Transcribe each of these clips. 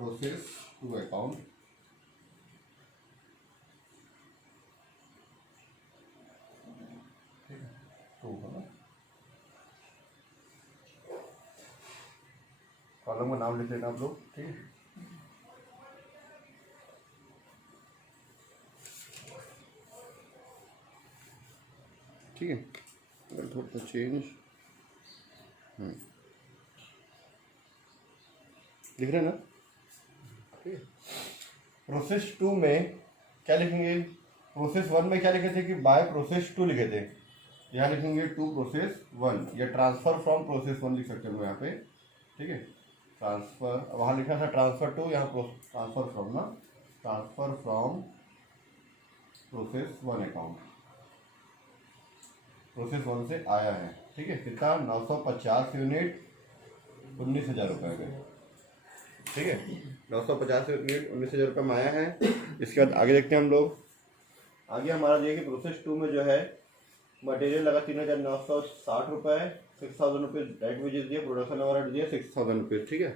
Process to account, to है ना, column का नाम लिख लेना आप लोग, ठीक है। ठीक है, अगर थोड़ा सा चेंज लिख रहे हैं ना, ठीक है। प्रोसेस टू में क्या लिखेंगे, प्रोसेस वन में क्या लिखे थे कि बाय प्रोसेस टू लिखे थे, यहाँ लिखेंगे टू प्रोसेस वन, या ट्रांसफर फ्रॉम प्रोसेस वन लिख सकते हो यहाँ पे, ठीक है। ट्रांसफर, वहाँ लिखा था ट्रांसफर टू, यहाँ ट्रांसफर फ्रॉम ना, transfer from process one account, process one से आया है, ठीक है। कितना, 950 यूनिट 19,000 रुपये के, ठीक है। 950 यूनिट 19,000 रुपये में आया है। इसके बाद आगे देखते हैं हम लोग। आगे हमारा देखिए कि प्रोसेस टू में जो है मटेरियल लगा 3,960 रुपये, 6,000 रुपये डायरेक्ट वेजेस दिए, प्रोडक्शन ओवरहेड दिए 6,000 रुपये, ठीक है।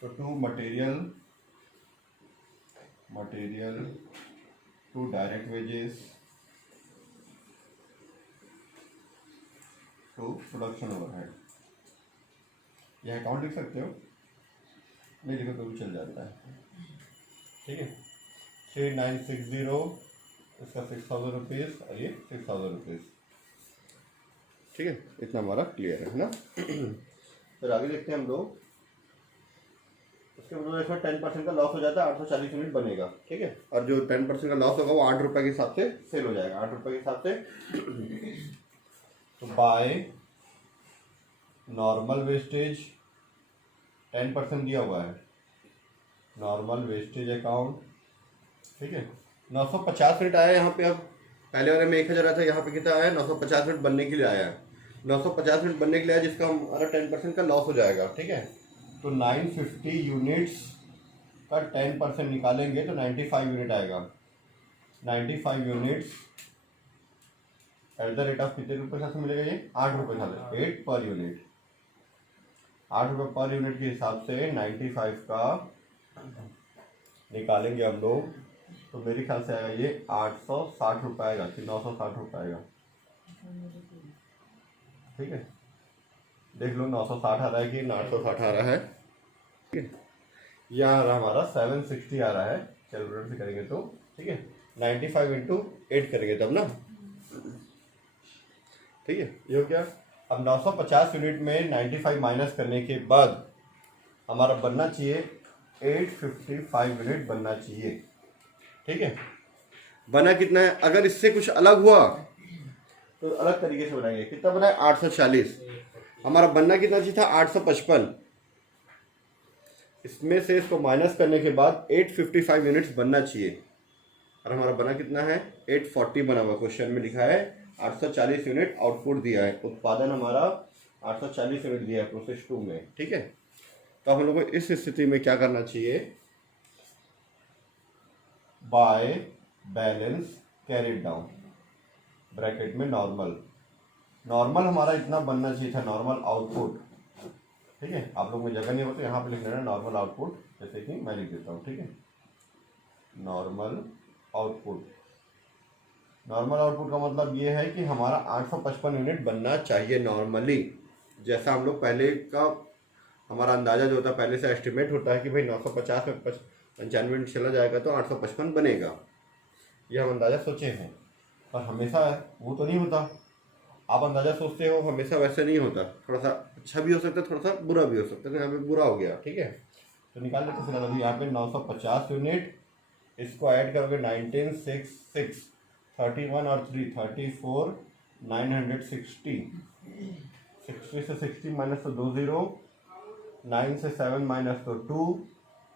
तो to material to direct wages to production overhead, यह अकाउंट लिख सकते हो, नहीं लिखो तो भी चल जाता है, ठीक है। 3960 इसका 6,000 रुपीज़ और ये 6,000 रुपीज़, ठीक है। इतना हमारा क्लियर है ना। फिर आगे देखते हैं हम लोग। उसके बाद इसमें 10% का लॉस हो जाता है, 840 यूनिट बनेगा, ठीक है। और जो 10% का लॉस होगा वो 8 रुपये के हिसाब से सेल हो जाएगा, 8 रुपये के हिसाब से। तो बाय नॉर्मल वेस्टेज 10% दिया हुआ है, नॉर्मल वेस्टेज अकाउंट, ठीक है। 950 यूनिट आया यहाँ पे, अब पहले वाले में 1,000 आया था, यहाँ पे कितना आया, 950 यूनिट बनने के लिए आया है, 950 यूनिट बनने के लिए आया, जिसका हमारा 10% का लॉस हो जाएगा, ठीक है। तो 950 यूनिट्स का 10% निकालेंगे तो 95 यूनिट आएगा। 95 units at the rate of कितने रुपये से मिलेगा, ये 8 रुपये था, 8 पर यूनिट, 8 रुपये पर यूनिट के हिसाब से 95 का निकालेंगे हम लोग, तो मेरे ख्याल से आएगा ये 860 रुपये आएगा कि 960 रुपये आएगा, ठीक है। देख लो 960 आ रहा है कि 860 आ रहा है, ठीक है। यह आ रहा हमारा 760 आ रहा है, कैलकुलेटर से करेंगे तो, ठीक है। 95 इंटू 8 करेंगे तब ना, ठीक है। ये हो गया। अब 950 यूनिट में 95 माइनस करने के बाद हमारा बनना चाहिए 855 यूनिट बनना चाहिए, ठीक है। बना कितना है, अगर इससे कुछ अलग हुआ तो अलग तरीके से बनाएंगे। कितना बना है, 840। हमारा बनना कितना चाहिए था, 855। इसमें से इसको माइनस करने के बाद 855 यूनिट्स बनना चाहिए, और हमारा बना कितना है, 840 बना हुआ, क्वेश्चन में लिखा है 840 यूनिट आउटपुट दिया है, उत्पादन हमारा 840 यूनिट दिया है प्रोसेस टू में, ठीक है। तो हम लोग को इस स्थिति में क्या करना चाहिए, by balance carried down, bracket में नॉर्मल हमारा इतना बनना चाहिए था, नॉर्मल आउटपुट, ठीक है। आप लोग में जगह नहीं होती, यहाँ पे लिख लेना नॉर्मल आउटपुट, जैसे कि मैं लिख देता हूँ, ठीक है। नॉर्मल आउटपुट का मतलब ये है कि हमारा 855 यूनिट बनना चाहिए नॉर्मली, जैसा हम लोग पहले का हमारा अंदाज़ा जो होता है, पहले से एस्टिमेट होता है कि भाई 950 में 95 यूनिट चला जाएगा तो 855 बनेगा, ये हम अंदाज़ा सोचे हैं। पर हमेशा वो तो नहीं होता, आप अंदाज़ा सोचते हो, हमेशा वैसे नहीं होता, थोड़ा सा अच्छा भी हो सकता है, थोड़ा सा बुरा भी हो सकता है, तो यहाँ पे बुरा हो गया, ठीक है। तो निकाल लेते फिर अभी यहाँ पे 950 यूनिट, इसको ऐड करोगे 1966, 31 और 3 34, 960, 60 से 60 माइनस तो 2 0, 9 से 7 माइनस तो 2,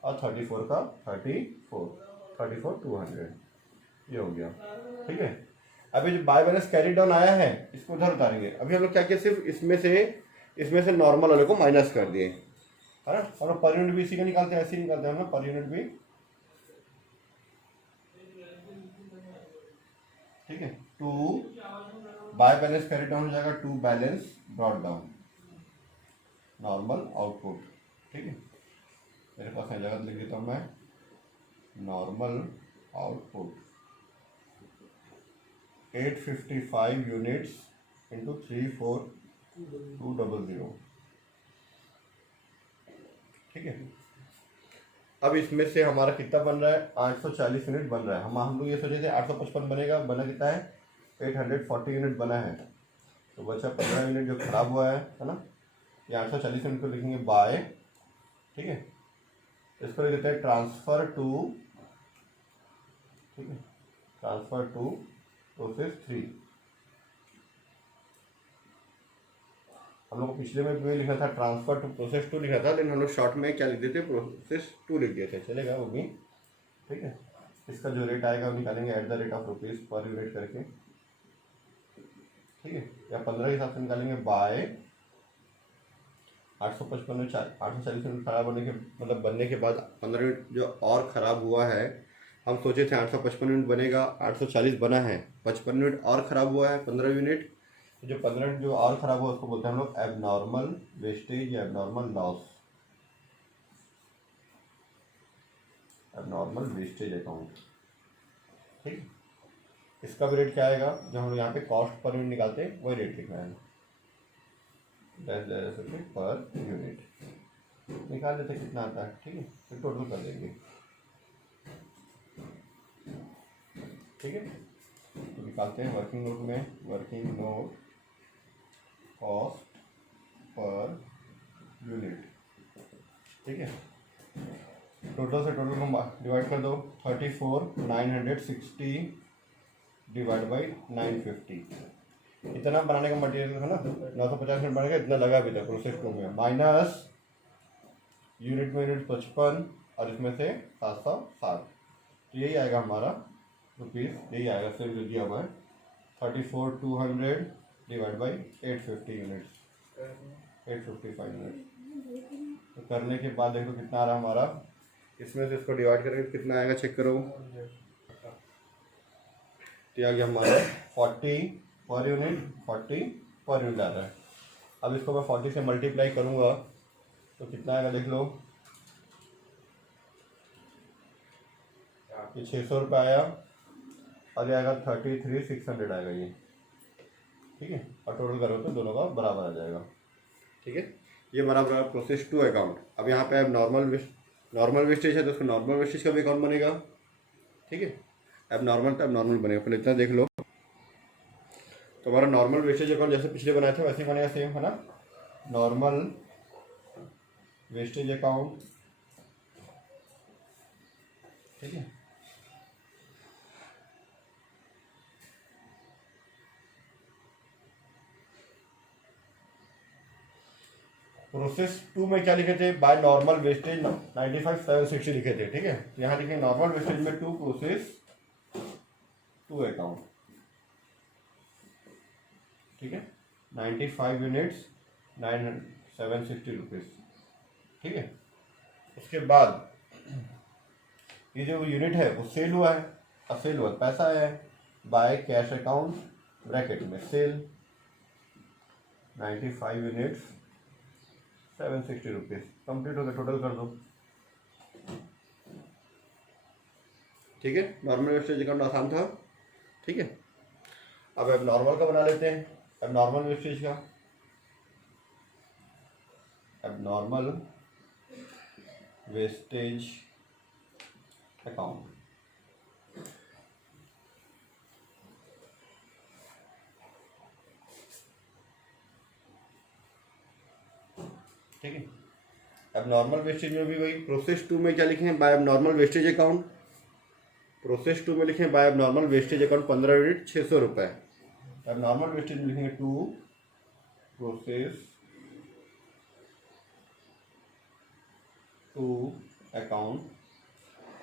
और 34 का 34 200, ये हो गया, ठीक है। अभी जो बाय बैलेंस कैरी डाउन आया है इसको उधर उतारेंगे। अभी हम लोग क्या किया, सिर्फ इसमें से नॉर्मल वाले को माइनस कर दिए, है ना। हम लोग पर यूनिट भी इसी का निकालते हैं, ऐसे ही निकालते हैं हम लोग पर यूनिट भी, ठीक है। To by balance carry down हो जाएगा, to balance brought down, normal output, ठीक है। मेरे पास यहाँ जगह लिख देता हूँ मैं, नॉर्मल आउटपुट 855 यूनिट्स इंटू 34200, ठीक है। अब इसमें से हमारा कितना बन रहा है, 840 यूनिट बन रहा है। हम लोग ये सोचे थे 855 बनेगा, बना कितना है, 840 यूनिट बना है। तो बचा 15 यूनिट जो खराब हुआ है ना। ये 840 यूनिट को लिखेंगे बाय, ठीक है। इसको लिख देते हैं ट्रांसफर टू, ठीक है, ट्रांसफर टू प्रोसेस 3। हम लोग को पिछले में भी लिखा था ट्रांसफर टू प्रोसेस 2 लिखा था, लेकिन हम लोग शॉर्ट में क्या लिख देते, प्रोसेस 2 लिख दिए थे, चलेगा वो भी, ठीक है। इसका जो रेट आएगा वो निकालेंगे eight the rate of rupees per unit करके, ठीक है, या 15 के हिसाब से निकालेंगे बाय 855 में 840 यूनिट खराब होने के मतलब बनने के बाद 15 यूनिट जो और ख़राब हुआ है। हम सोचे थे 855 यूनिट बनेगा, 840 बना है, 55 यूनिट और ख़राब हुआ है 15 यूनिट। जो 15 यूनिट जो और ख़राब हुआ उसको बोलते हैं हम लोग एबनॉर्मल वेस्टेज या abnormal loss, abnormal wastage account, ठीक। इसका भी रेट क्या आएगा, जो हम यहाँ पे कॉस्ट पर यूनिट निकालते हैं वही रेट लिखना है, 10 रुपये पर यूनिट निकाल लेते कितना आता है, ठीक है। फिर टोटल कर देंगे, ठीक है। तो निकालते हैं वर्किंग नोट में, working note cost per unit, ठीक है। टोटल से टोटल को डिवाइड कर दो, 34,960 डिवाइड बाई 950। इतना बनाने का मटेरियल है ना, 950 यूनिट बनेगा, इतना लगा भी था प्रोसेस 2 में, माइनस यूनिट में यूनिट 55 और इसमें से 760, तो यही आएगा हमारा रुपीज़, यही आएगा, सिर्फ जो दिया हुआ है 34,200 डिवाइड बाई 850 यूनिट्स, 855 यूनिट्स। तो करने के बाद देखो कितना आ रहा हमारा, इसमें से इसको डिवाइड करके कितना आएगा चेक करो, तो आ गया हमारा 40 पर यूनिट, 40 पर यूनिट आ रहा है। अब इसको मैं 40 से मल्टीप्लाई करूँगा तो कितना आएगा देख लो, ये 600 रुपये आया, आगे आएगा 33,600 आएगा ये, ठीक है। और टोटल करो तो दोनों का बराबर आ जाएगा, ठीक है। ये बराबर प्रोसेस 2 अकाउंट। अब यहाँ पे अब नॉर्मल वेस्टेज है तो उसको नॉर्मल वेस्टेज का भी अकाउंट बनेगा, ठीक है। अब नॉर्मल तो अब नॉर्मल बनेगा, पहले इतना देख लो। तो हमारा नॉर्मल वेस्टेज अकाउंट जैसे पिछले बनाए थे वैसे ही बनेगा, सेम है ना, नॉर्मल वेस्टेज अकाउंट, ठीक है। प्रोसेस 2 में क्या लिखे थे, बाय नॉर्मल वेस्टेज 95,760 लिखे थे, ठीक है। यहाँ लिखे नॉर्मल वेस्टेज में 2 प्रोसेस 2 अकाउंट, ठीक है, 95 यूनिट्स 760 रुपीज़, ठीक है। उसके बाद ये जो यूनिट है वो सेल हुआ है, अब सेल हुआ पैसा आया है, बाय कैश अकाउंट ब्रैकेट में सेल 95 यूनिट्स 760 रुपीज़, कंप्लीट हो गया, टोटल कर दो, ठीक है। नॉर्मल वेस्टेज अकाउंट आसान था, ठीक है। अब नॉर्मल का बना लेते हैं, अब नॉर्मल वेस्टेज का, अब नॉर्मल वेस्टेज अकाउंट, ठीक है। अब नॉर्मल वेस्टेज में भी वही प्रोसेस 2 में क्या लिखे हैं, बाय अब नॉर्मल वेस्टेज अकाउंट, प्रोसेस 2 में लिखे हैं बाय अब नॉर्मल वेस्टेज अकाउंट 15 यूनिट 600 रुपये। अब नॉर्मल वेस्टेज में लिखेंगे 2 प्रोसेस 2 अकाउंट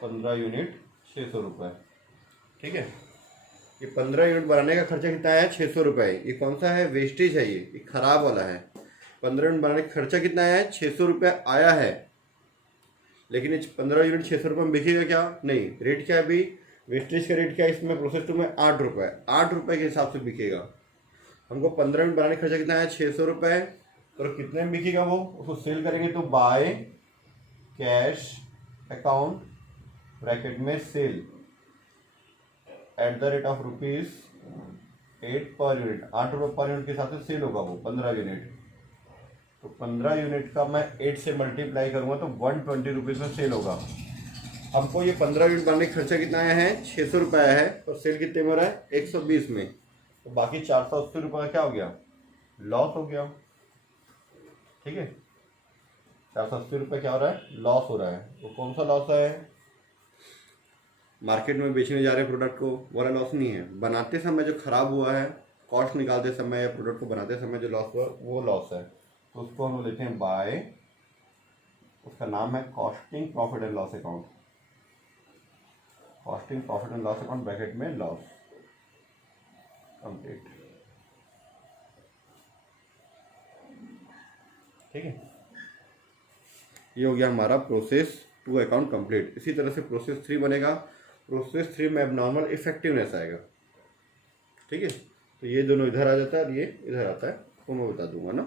15 यूनिट 600 रुपये, ठीक है। ये 15 यूनिट बनाने का खर्चा कितना आया, 600 रुपये। ये कौन सा है, वेस्टेज है, ये खराब वाला है। 15 यूनिट बनाने का खर्चा कितना आया है, 600 रुपये आया है, लेकिन ये 15 यूनिट 600 रुपये में बिकेगा क्या, नहीं। रेट क्या है अभी, वेस्टेज का रेट क्या है इसमें, प्रोसेस 2 में 8 रुपये, 8 रुपये के हिसाब से बिकेगा। हमको 15 यूनिट बनाने का खर्चा कितना है, 600 रुपये, तो कितने में बिकेगा वो, उसको सेल करेंगे तो बाय कैश अकाउंट ब्रैकेट में sell at the rate of ₹8 per unit, 8 रुपये पर यूनिट के हिसाब से सेल होगा वो 15 यूनिट। तो 15 यूनिट का मैं 8 से मल्टीप्लाई करूँगा तो 120 रुपीज़ में सेल होगा। हमको ये 15 यूनिट बनाने का खर्चा कितना आया है, 600 रुपये आया है, और सेल कितने में हो रहा है, 120 में। तो बाकी 480 रुपये का क्या हो गया, लॉस हो गया। ठीक है, 480 रुपये क्या हो रहा है, लॉस हो रहा है। तो कौन सा लॉस है, मार्केट में बेचने जा रहे हैं प्रोडक्ट को, वाला लॉस नहीं है। बनाते समय जो खराब हुआ है, कॉस्ट निकालते समय या प्रोडक्ट को बनाते समय जो लॉस हुआ वो लॉस है। तो उसको हम लेते हैं बाय, उसका नाम है costing profit and loss account. Costing profit and loss account bracket में लॉस, कंप्लीट। ठीक है, ये हो गया हमारा प्रोसेस 2 अकाउंट कंप्लीट। इसी तरह से प्रोसेस 3 बनेगा। प्रोसेस 3 में एबनॉर्मल इफेक्टिवनेस आएगा। ठीक है, तो ये दोनों इधर आ जाता है और ये इधर आता है, वो मैं बता दूंगा ना।